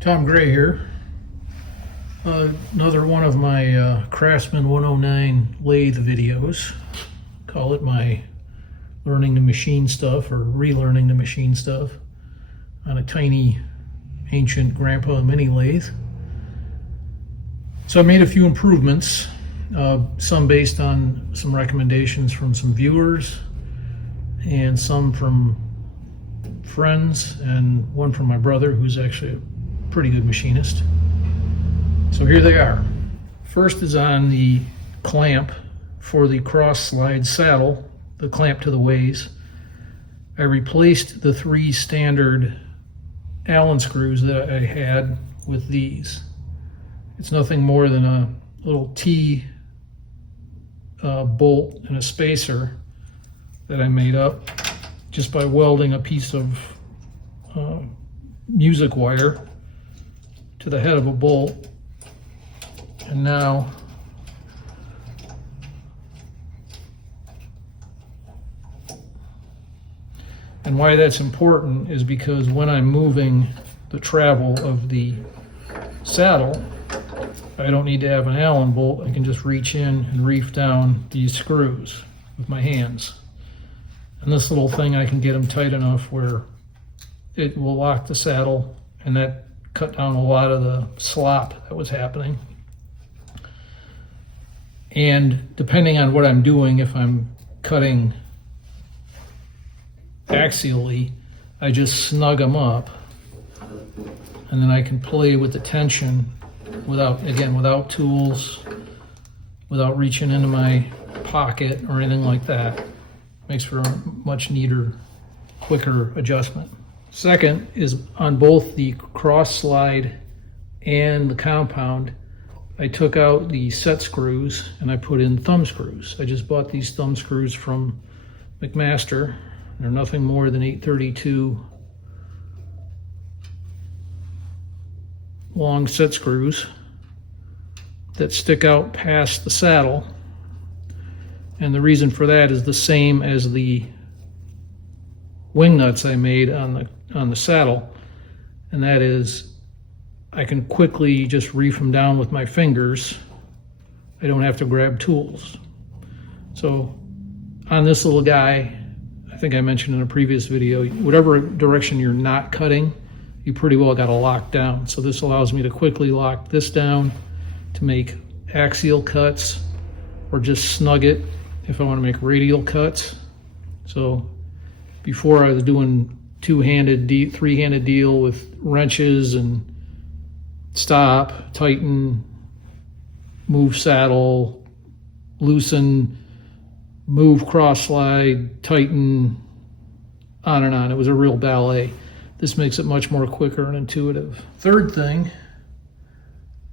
Tom Gray here. Another one of my Craftsman 109 lathe videos. Call it my learning to machine stuff or relearning to machine stuff on a tiny ancient grandpa mini lathe. So I made a few improvements, some based on some recommendations from some viewers and some from friends and one from my brother, who's actually a pretty good machinist. So here they are. First is on the clamp for the cross slide saddle, the clamp to the ways. I replaced the 3 standard Allen screws that I had with these. It's nothing more than a little T bolt and a spacer that I made up just by welding a piece of music wire to the head of a bolt. And now why that's important is because when I'm moving the travel of the saddle, I don't need to have an Allen bolt. I can just reach in and reef down these screws with my hands. And this little thing, I can get them tight enough where it will lock the saddle, and that cut down a lot of the slop that was happening. And depending on what I'm doing, if I'm cutting axially, I just snug them up, and then I can play with the tension without tools, without reaching into my pocket or anything like that. Makes for a much neater, quicker adjustment. Second is on both the cross slide and the compound, I took out the set screws and I put in thumb screws. I just bought these thumb screws from McMaster. They're nothing more than 832 long set screws that stick out past the saddle. And the reason for that is the same as the wing nuts I made on the saddle, and that is I can quickly just reef them down with my fingers. I don't have to grab tools. So on this little guy, I think I mentioned in a previous video, whatever direction you're not cutting, you pretty well got to lock down. So this allows me to quickly lock this down to make axial cuts, or just snug it if I want to make radial cuts. So before I was doing two-handed, three-handed deal with wrenches and stop, tighten, move saddle, loosen, move cross slide, tighten, on and on. It was a real ballet. This makes it much more quicker and intuitive. Third thing,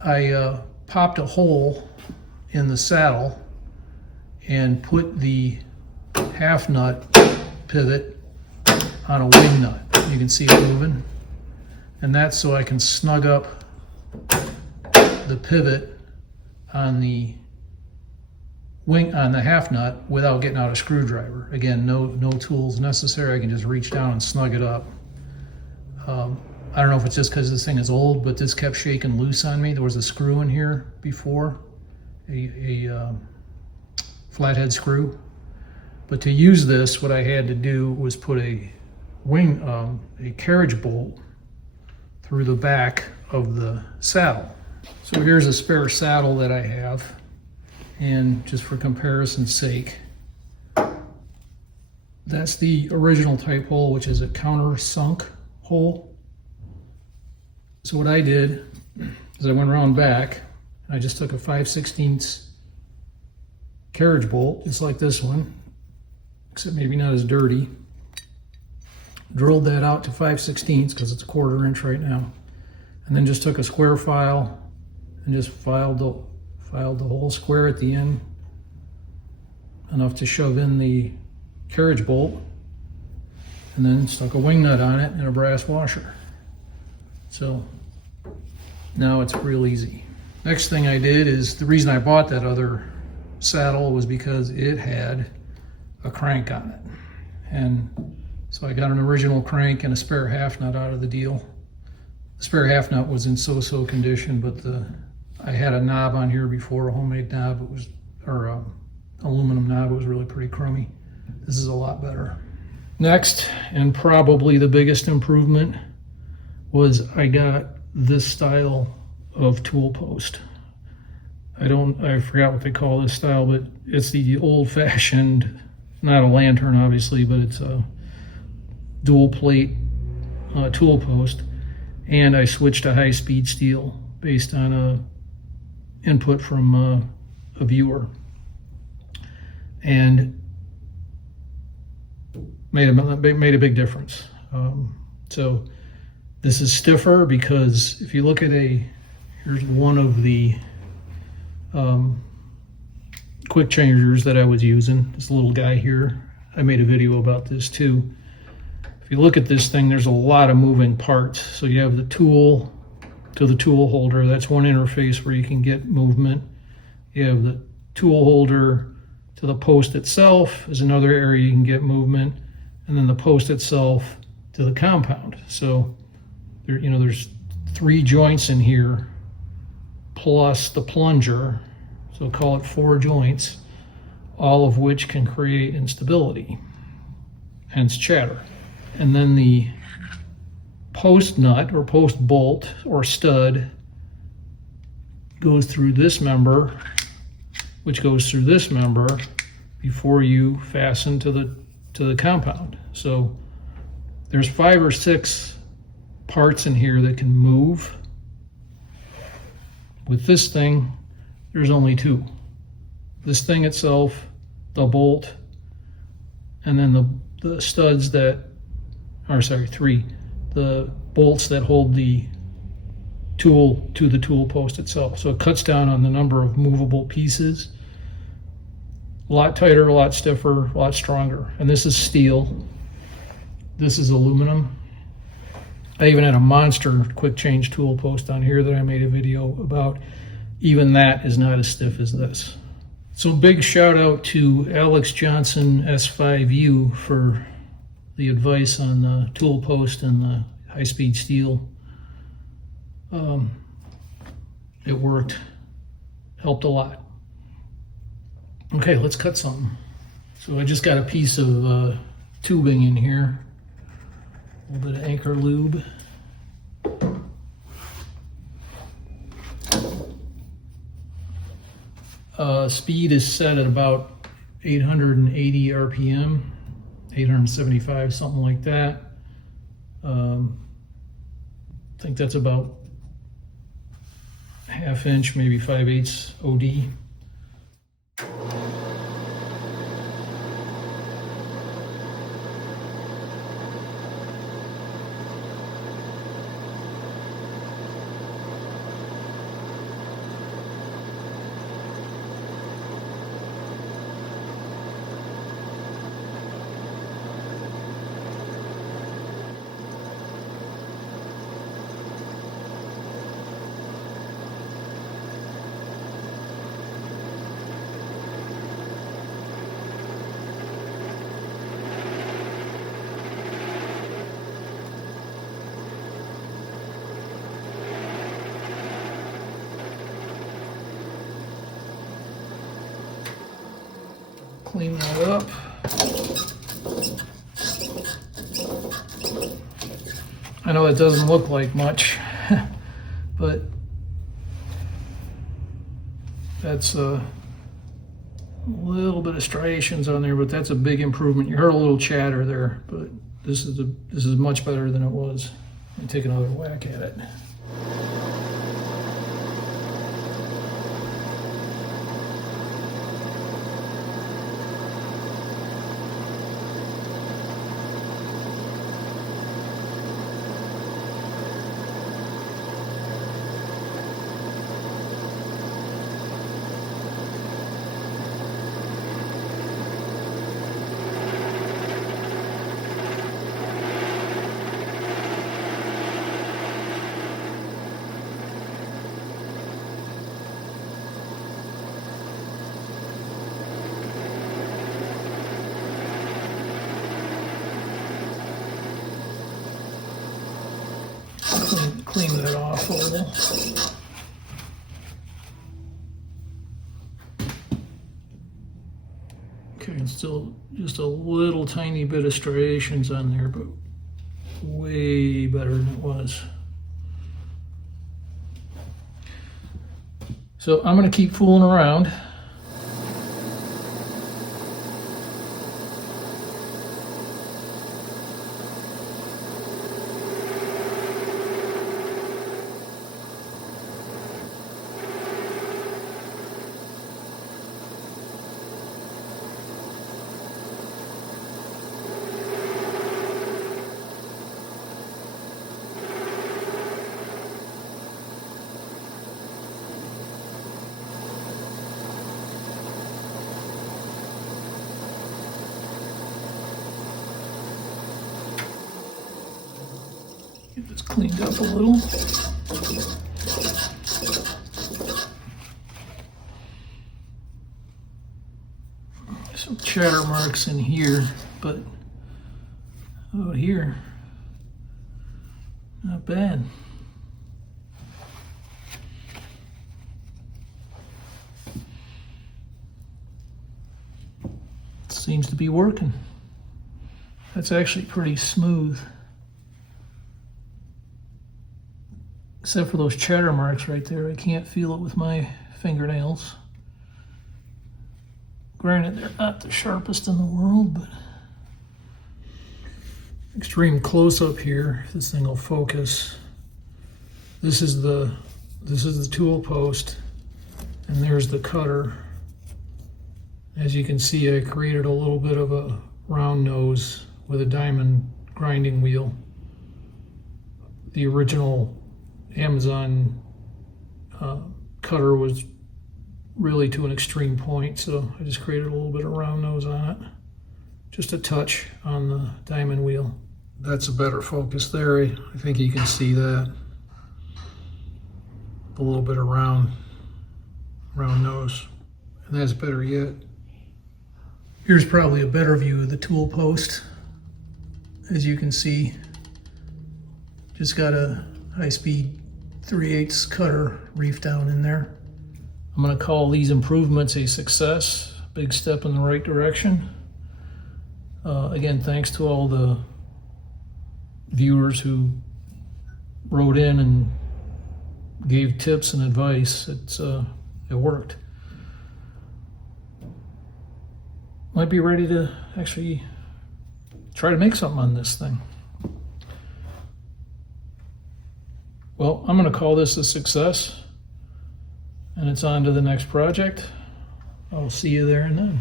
I popped a hole in the saddle and put the half nut pivot on a wing nut. You can see it moving. And that's so I can snug up the pivot on the wing, on the half nut, without getting out a screwdriver. Again, no tools necessary. I can just reach down and snug it up. I don't know if it's just because this thing is old, but this kept shaking loose on me. There was a screw in here before, a flathead screw. But to use this, what I had to do was put a carriage bolt through the back of the saddle. So here's a spare saddle that I have, and just for comparison's sake, that's the original type hole, which is a countersunk hole. So what I did is I went around back, and I just took a 5/16 carriage bolt, just like this one, except maybe not as dirty. Drilled that out to 5/16 because it's a 1/4 inch right now, and then just took a square file and just filed the whole square at the end, enough to shove in the carriage bolt, and then stuck a wing nut on it and a brass washer. So now it's real easy. Next thing I did is, the reason I bought that other saddle was because it had a crank on it, and so I got an original crank and a spare half nut out of the deal, The spare half nut was in so-so condition, but I had a knob on here before, a homemade knob. It was, or aluminum knob. It was really pretty crummy. This is a lot better. Next, and probably the biggest improvement, was I got this style of tool post. I forgot what they call this style, but it's the old-fashioned, not a lantern obviously, but it's a dual plate tool post. And I switched to high-speed steel based on a input from a viewer, and made a big difference. So this is stiffer because if you look at here's one of the quick changers that I was using, this little guy here. I made a video about this too. If you look at this thing, there's a lot of moving parts. So you have the tool to the tool holder. That's one interface where you can get movement. You have the tool holder to the post itself is another area you can get movement. And then the post itself to the compound. So there's 3 joints in here plus the plunger. So call it 4 joints, all of which can create instability, hence chatter. And then the post nut or post bolt or stud goes through this member, which goes through this member before you fasten to the compound. So there's 5 or 6 parts in here that can move. With this thing, there's only 2. This thing itself, the bolt, and then the studs that, or sorry, 3. The bolts that hold the tool to the tool post itself. So it cuts down on the number of movable pieces. A lot tighter, a lot stiffer, a lot stronger. And this is steel. This is aluminum. I even had a monster quick change tool post on here that I made a video about. Even that is not as stiff as this. So big shout out to Alex Johnson S5U for the advice on the tool post and the high-speed steel. It worked, helped a lot. Okay, let's cut something. So I just got a piece of tubing in here, a little bit of anchor lube. Speed is set at about 880 RPM, 875, something like that. I think that's about 1/2 inch, maybe 5/8 OD. Clean that up. I know it doesn't look like much, but that's a little bit of striations on there, but that's a big improvement. You heard a little chatter there, but this is much better than it was. Let me take another whack at it. clean that off a little. Okay, and still just a little tiny bit of striations on there, but way better than it was. So I'm going to keep fooling around. Get this cleaned up a little. Some chatter marks in here, but out here, not bad. Seems to be working. That's actually pretty smooth. Except for those chatter marks right there. I can't feel it with my fingernails. Granted, they're not the sharpest in the world, but extreme close-up here. This thing will focus. This is the tool post, and there's the cutter. As you can see, I created a little bit of a round nose with a diamond grinding wheel. The original Amazon cutter was really to an extreme point, so I just created a little bit of round nose on it. Just a touch on the diamond wheel. That's a better focus there. I think you can see that. A little bit of round nose. And that's better yet. Here's probably a better view of the tool post. As you can see, just got a high-speed 3/8 cutter reef down in there. I'm going to call these improvements a success, big step in the right direction. Again, thanks to all the viewers who wrote in and gave tips and advice. It worked. Might be ready to actually try to make something on this thing. Well, I'm going to call this a success, and it's on to the next project. I'll see you there and then.